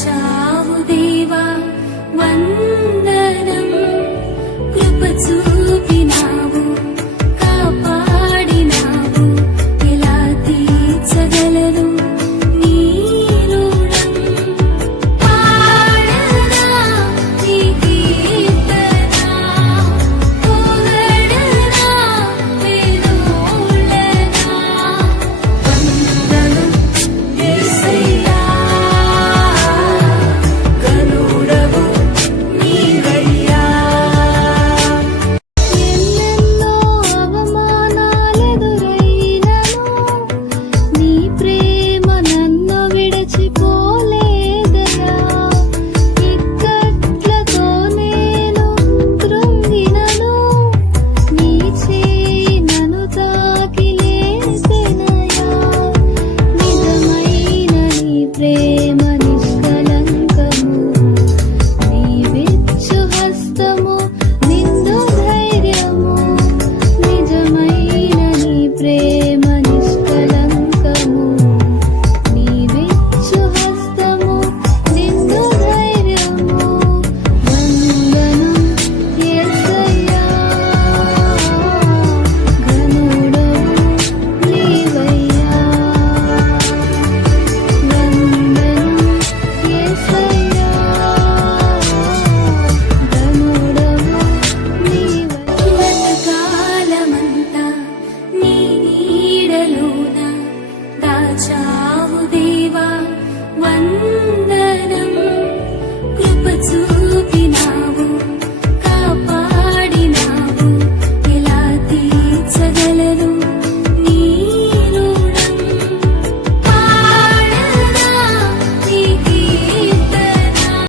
కాచావు దేవా వందనం, కృప చూపినావు కాపాడినావు, ఎలా తీర్చగలను నీ రుణం. పాడనా నీ కీర్తన, పొగడనా వేదోళ్ళనా, వందనం యేసయ్యా, కరుణవు నీవయ్యా. ఎన్నెన్నో అవమానాలెదురైనను నీ ప్రేమ నన్ను విడిచిపోలేదయా. ఇక్కట్లతో నేను కృంగినను నీ చేయి నన్ను తాకి లేపెనయా. నిజమైన నీ ప్రేమ నిష్కలంకము, నీవిచ్చు హస్తము నిండు ధైర్యము. నిజమైన నీ ప్రేమ నిష్కలంకము, నీవిచ్చు హస్తము నిండు ధైర్యము. వందనం యేసయ్యా, ఘనుడవు నీవయ్యా. వందనం యేసయ్యా, ఘనుడవు నీవయ్యా. బ్రతకాలమంతా నీ నీడలోన దాచా